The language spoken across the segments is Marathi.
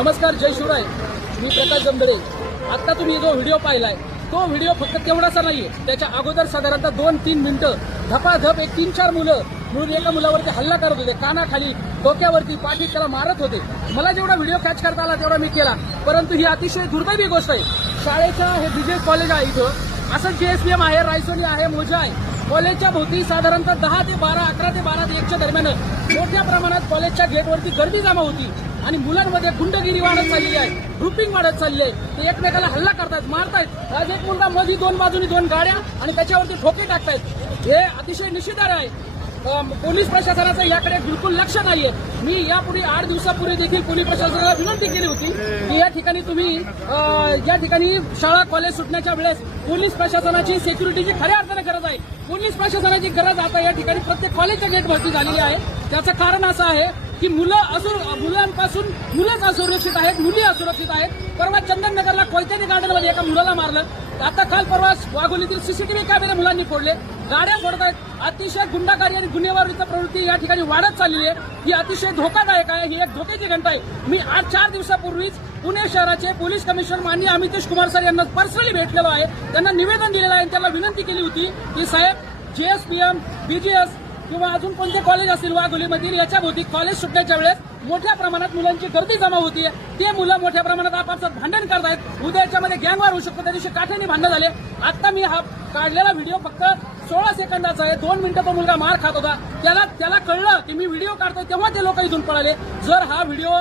नमस्कार, जय शिवराय. मी प्रकाश जमदडे. आता तुम्ही जो व्हिडिओ पाहिलाय तो व्हिडिओ फक्त तेवढासा नाहीये. त्याच्या अगोदर साधारणतः 2-3 मिनिटं धपाधप एक 3-4 मुलं मिळून एका मुलावरती हल्ला करत होते. कानाखाली, डोक्यावरती, पाठीत त्याला मारत होते. मला जेवढा व्हिडिओ कॅच करता आला तेवढा मी केला, परंतु ही अतिशय दुर्दैवी गोष्ट आहे. शाळेच्या हे बीजेएस कॉलेज आहे, इथं असं जेएसपीएम आहे, रायसोनी आहे, मोजा आहे. कॉलेजच्या भोवती साधारणतः 10 ते 12, 11 ते 12 ते 1च्या दरम्यान मोठ्या प्रमाणात कॉलेजच्या गेटवरती गर्दी जमा होती आणि मुलांमध्ये गुंडगिरी वाढत चाललेली आहे, ग्रुपिंग वाढत चालली आहे. ते एकमेकाला हल्ला करतात, मारतायत. आज एक मुलगा मध्ये 2 बाजूनी 2 गाड्या आणि त्याच्यावरती ठोके टाकतायत. हे अतिशय निषेधार्ह आहे. पोलीस प्रशासनाचं याकडे बिलकुल लक्ष नाहीये. मी यापूर्वी 8 दिवसापूर्वी देखील पोलीस प्रशासनाला विनंती केली होती की या ठिकाणी तुम्ही या ठिकाणी शाळा कॉलेज सुटण्याच्या वेळेस पोलीस प्रशासनाची सिक्युरिटीची खऱ्या अर्थाने गरज आहे. पोलीस प्रशासनाची गरज आता या ठिकाणी प्रत्येक कॉलेजच्या गेट भरती झालेली आहे. त्याचं कारण असं आहे की मुलांपासून मुलंच असुरक्षित आहेत, मुली असुरक्षित आहेत. परवा चंदननगरला कोयत्यानी गार्डनमध्ये एका मुलाला मारलं. आता काल परवा वाघोलीतील सीसीटीव्ही कॅमेरे मुलांनी फोडले, गाड्या फोडतायत. अतिशय गुंडाकारी आणि गुन्हेगारीची प्रवृत्ती या ठिकाणी वाढत चाललेली आहे. ही अतिशय धोकादायक आहे. ही एक धोक्याची घंटा आहे. मी आज 4 दिवसापूर्वीच पुणे शहराचे पोलीस कमिशनर माननीय अमितेश कुमार सर यांना पर्सनली भेटलेलो आहे. त्यांना निवेदन दिलेलं आहे. त्यांना विनंती केली होती की साहेब, जेएसपीएम, बीजीएस किंवा अजून कोणते कॉलेज असतील वाघोलीमधील, याच्या भोवती कॉलेज सुटण्याच्या वेळेस मोठ्या प्रमाणात मुलांची गर्दी जमा होतीये. ते मुलं मोठ्या प्रमाणात आपापसात भांडण करतायत. उद्या याच्यामध्ये गँगवार होऊ शकतो. त्या दिवशी काठ्याने भांडण झाले. आता मी हा काढलेला व्हिडिओ फक्त 16 सेकंदाचा आहे. 2 मिनिटं तो मुलगा मार खात होता. त्याला कळलं की मी व्हिडिओ काढतोय, तेव्हा ते लोक इथून पळाले. जर हा व्हिडिओ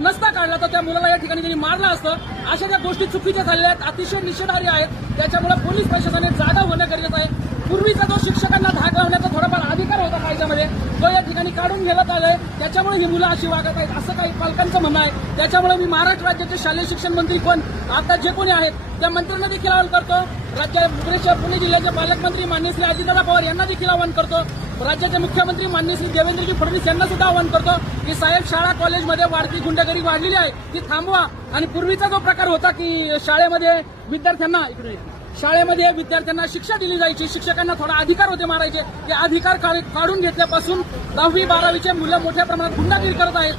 नसता काढला तर त्या मुलाला या ठिकाणी त्यांनी मारलं असतं. अशा ज्या गोष्टी चुकीच्या झालेल्या आहेत, अतिशय निषेधार्ह आहेत. त्याच्यामुळे पोलीस प्रशासनाने जागा होणं गरजेचं आहे. पूर्वीचा जो शिक्षकांना धाक लावण्याचा थोडाफार अधिकार होता कायद्यामध्ये, तो या ठिकाणी काढून घेण्यात आलाय. त्याच्यामुळे ही मुलं अशी वागत आहेत असं काही पालकांचं म्हणणं आहे. त्याच्यामुळे मी महाराष्ट्र राज्याचे शालेय शिक्षण मंत्री पण आता जे कोणी आहेत त्या मंत्र्यांना देखील आवाहन करतो. पुणे जिल्ह्याचे पालकमंत्री माननीय श्री अजितदादा पवार यांना देखील आवाहन करतो. राज्याचे मुख्यमंत्री माननीय श्री देवेंद्रजी फडणवीस यांना सुद्धा आवाहन करतो की साहेब, शाळा कॉलेजमध्ये वाढती गुंडगिरी वाढलेली आहे, ती थांबवा. आणि पूर्वीचा जो प्रकार होता की शाळेमध्ये विद्यार्थ्यांना शिक्षा दिली जायची, शिक्षकांना थोडा अधिकार होते मारायचे, ते अधिकार काढून घेतल्यापासून 10वी 12वीचे मुलं मोठ्या प्रमाणात गुंडगिरी करत आहेत.